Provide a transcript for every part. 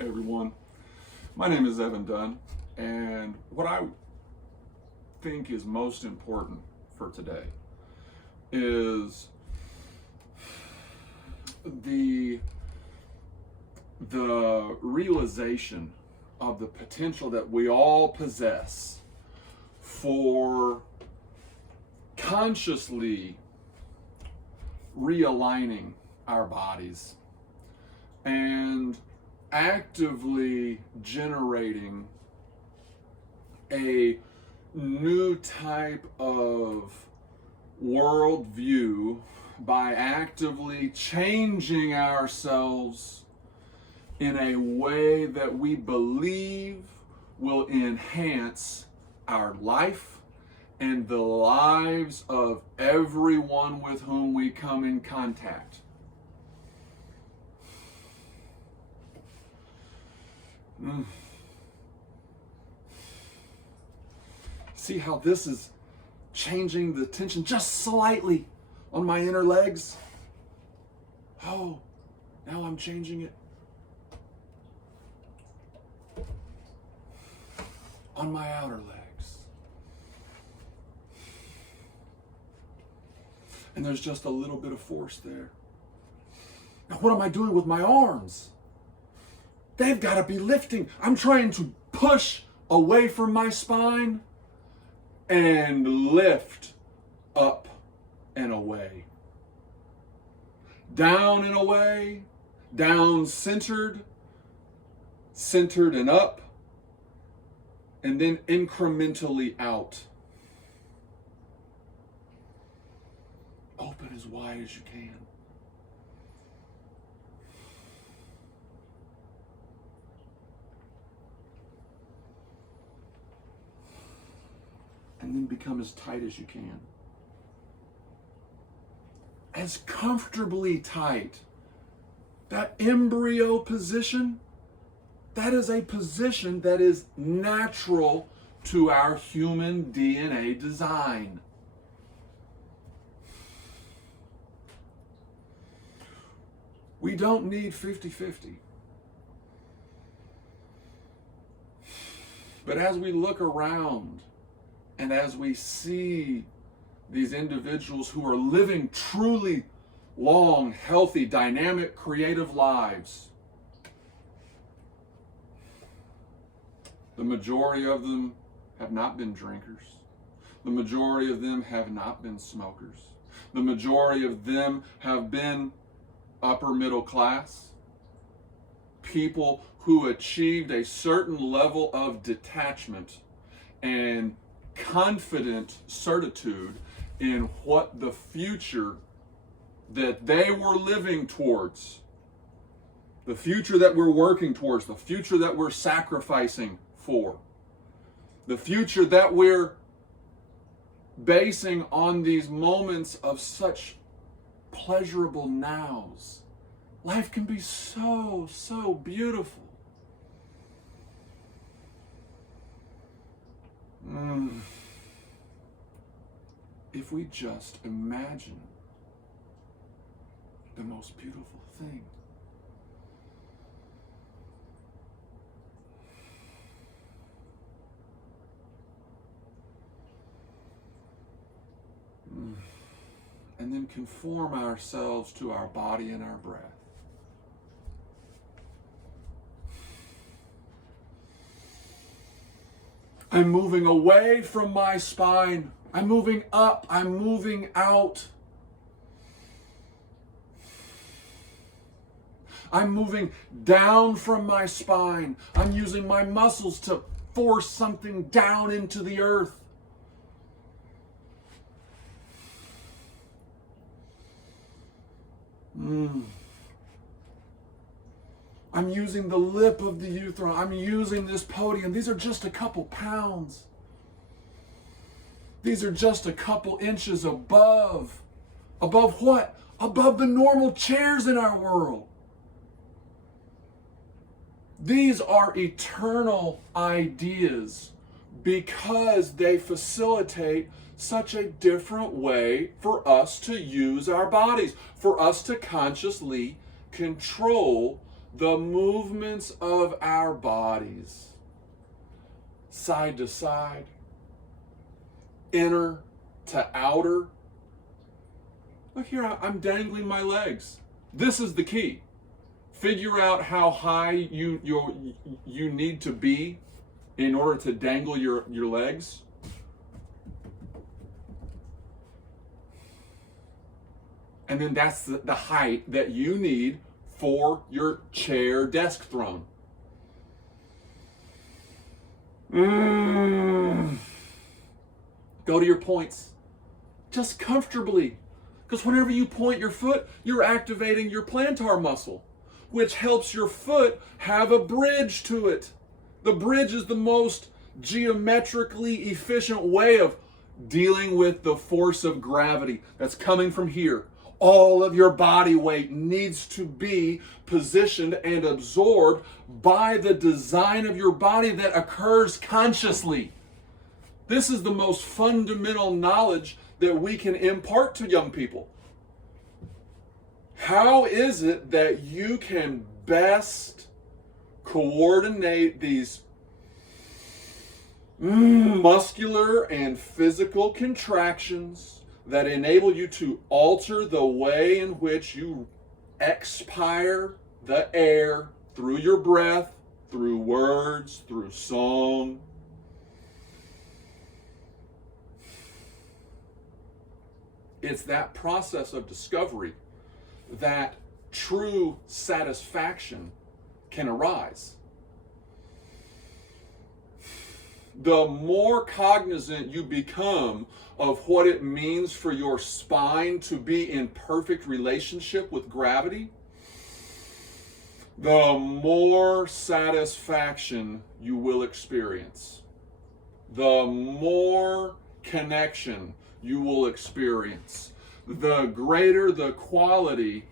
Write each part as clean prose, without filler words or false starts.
Hey everyone, my name is Evan Dunn, and what I think is most important for today is the realization of the potential that we all possess for consciously realigning our bodies and actively generating a new type of worldview by actively changing ourselves in a way that we believe will enhance our life and the lives of everyone with whom we come in contact. See how this is changing the tension just slightly on my inner legs? Oh, now I'm changing it on my outer legs. And there's just a little bit of force there. Now what am I doing with my arms? They've got to be lifting. I'm trying to push away from my spine and lift up and away. Down and away, down centered, centered and up, and then incrementally out. Open as wide as you can. And then become as tight as you can. As comfortably tight. That embryo position, that is a position that is natural to our human DNA design. We don't need 50-50. But as we look around, and as we see these individuals who are living truly long, healthy, dynamic, creative lives, the majority of them have not been drinkers. The majority of them have not been smokers. The majority of them have been upper middle class, people who achieved a certain level of detachment and confident certitude in what the future that they were living towards, the future that we're working towards, the future that we're sacrificing for, the future that we're basing on these moments of such pleasurable nows. Life can be so, so beautiful. If we just imagine the most beautiful thing. And then conform ourselves to our body and our breath. I'm moving away from my spine. I'm moving up. I'm moving out. I'm moving down from my spine. I'm using my muscles to force something down into the earth. I'm using the lip of the uThrones. I'm using this podium. These are just a couple pounds. These are just a couple inches above. Above what? Above the normal chairs in our world. These are eternal ideas because they facilitate such a different way for us to use our bodies, for us to consciously control the movements of our bodies, side to side, inner to outer. Look here, I'm dangling my legs. This is the key. Figure out how high you need to be in order to dangle your legs. And then that's the height that you need for your chair desk throne. Go to your points. Just comfortably. Because whenever you point your foot, you're activating your plantar muscle, which helps your foot have a bridge to it. The bridge is the most geometrically efficient way of dealing with the force of gravity that's coming from here. All of your body weight needs to be positioned and absorbed by the design of your body that occurs consciously. This is the most fundamental knowledge that we can impart to young people. How is it that you can best coordinate these muscular and physical contractions that enable you to alter the way in which you expire the air through your breath, through words, through song? It's that process of discovery that true satisfaction can arise. The more cognizant you become of what it means for your spine to be in perfect relationship with gravity, the more satisfaction you will experience. The more connection you will experience. The greater the quality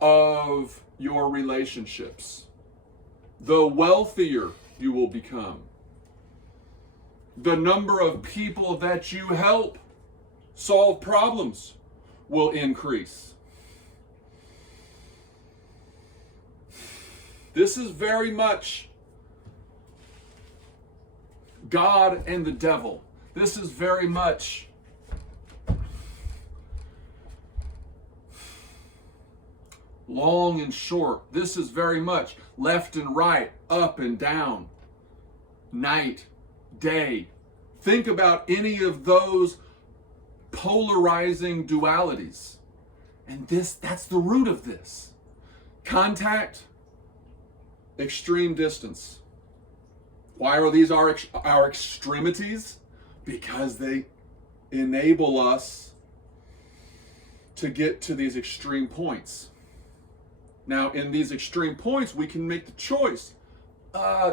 of your relationships. The wealthier you will become. The number of people that you help solve problems will increase. This is very much God and the devil. This is very much long and short. This is very much left and right, up and down, night, day. Think about any of those polarizing dualities. And that's the root of this. Contact, extreme distance. Why are these our extremities? Because they enable us to get to these extreme points. Now, in these extreme points, we can make the choice.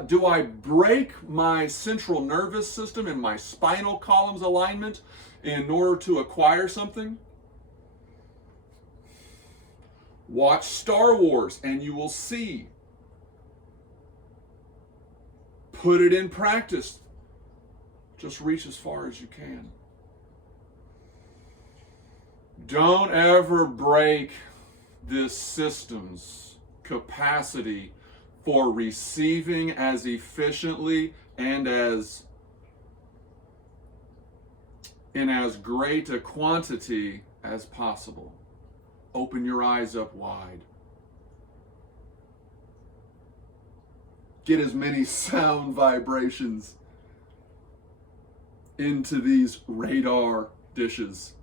Do I break my central nervous system and my spinal column's alignment in order to acquire something? Watch Star Wars and you will see. Put it in practice. Just reach as far as you can. Don't ever break this system's capacity for receiving as efficiently and in as great a quantity as possible. Open your eyes up wide. Get as many sound vibrations into these radar dishes,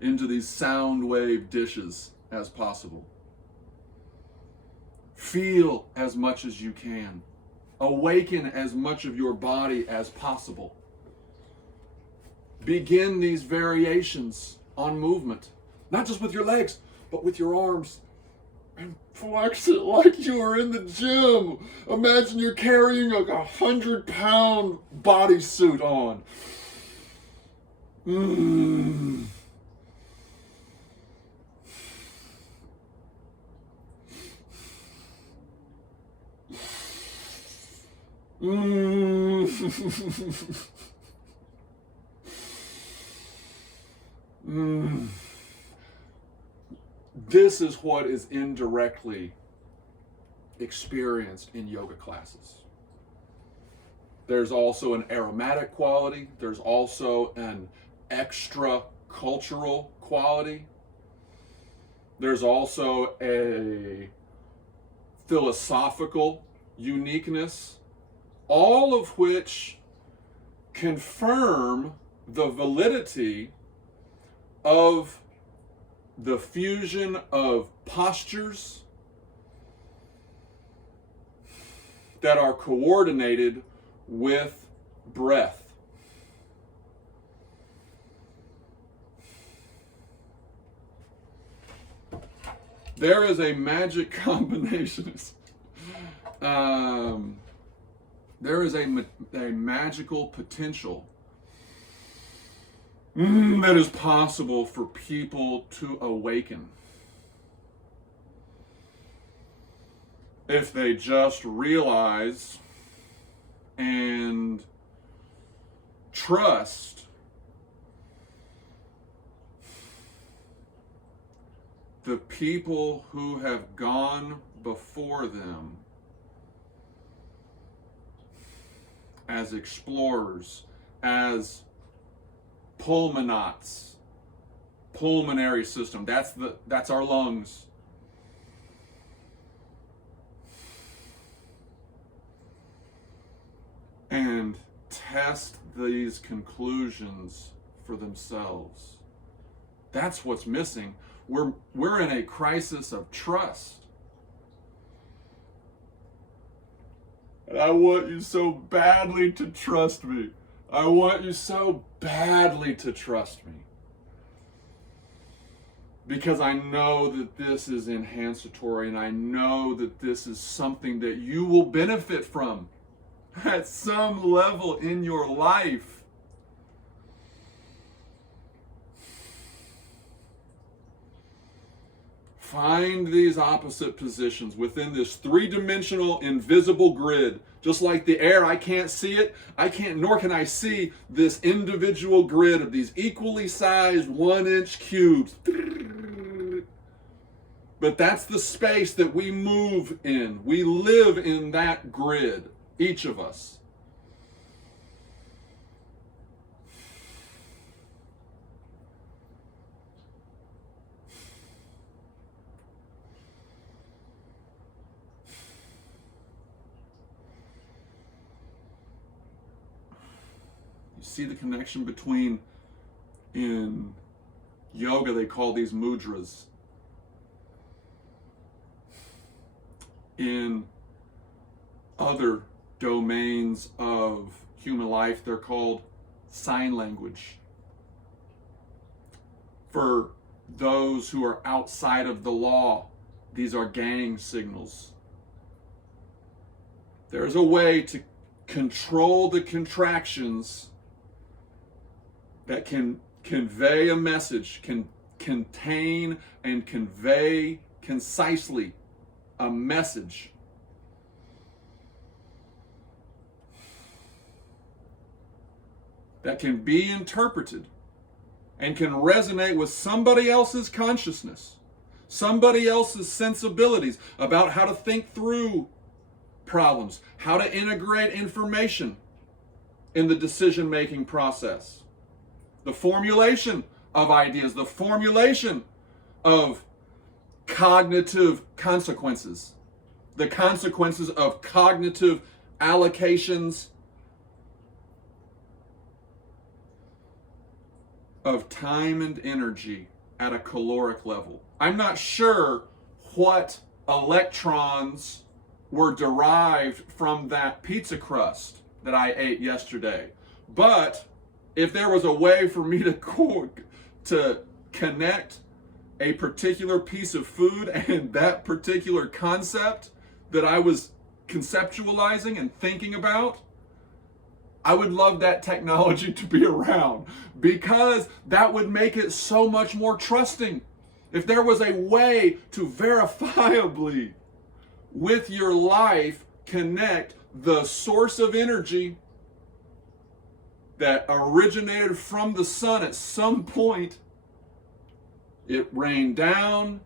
into these sound wave dishes as possible. Feel as much as you can. Awaken as much of your body as possible. Begin these variations on movement, not just with your legs, but with your arms. And flex it like you are in the gym. Imagine you're carrying a 100-pound bodysuit on. This is what is indirectly experienced in yoga classes. There's also an aromatic quality. There's also an extra cultural quality. There's also a philosophical uniqueness, all of which confirm the validity of the fusion of postures that are coordinated with breath. There is a magic combination. There is a magical potential that is possible for people to awaken if they just realize and trust the people who have gone before them as explorers, as pulmonauts, pulmonary system. That's our lungs. And test these conclusions for themselves. That's what's missing. We're in a crisis of trust. And I want you so badly to trust me. I want you so badly to trust me. Because I know that this is enhancatory, and I know that this is something that you will benefit from at some level in your life. Find these opposite positions within this three-dimensional invisible grid. Just like the air, I can't see it. Nor can I see this individual grid of these equally sized 1-inch cubes. But that's the space that we move in. We live in that grid, each of us. You see the connection between, in yoga, they call these mudras. In other domains of human life, they're called sign language. For those who are outside of the law, these are gang signals. There's a way to control the contractions that can convey a message, can contain and convey concisely a message. That can be interpreted and can resonate with somebody else's consciousness, somebody else's sensibilities about how to think through problems, how to integrate information in the decision-making process. The formulation of ideas, the formulation of cognitive consequences, the consequences of cognitive allocations of time and energy at a caloric level. I'm not sure what electrons were derived from that pizza crust that I ate yesterday, but if there was a way for me to connect a particular piece of food and that particular concept that I was conceptualizing and thinking about, I would love that technology to be around, because that would make it so much more trusting. If there was a way to verifiably, with your life, connect the source of energy that originated from the sun at some point, it rained down,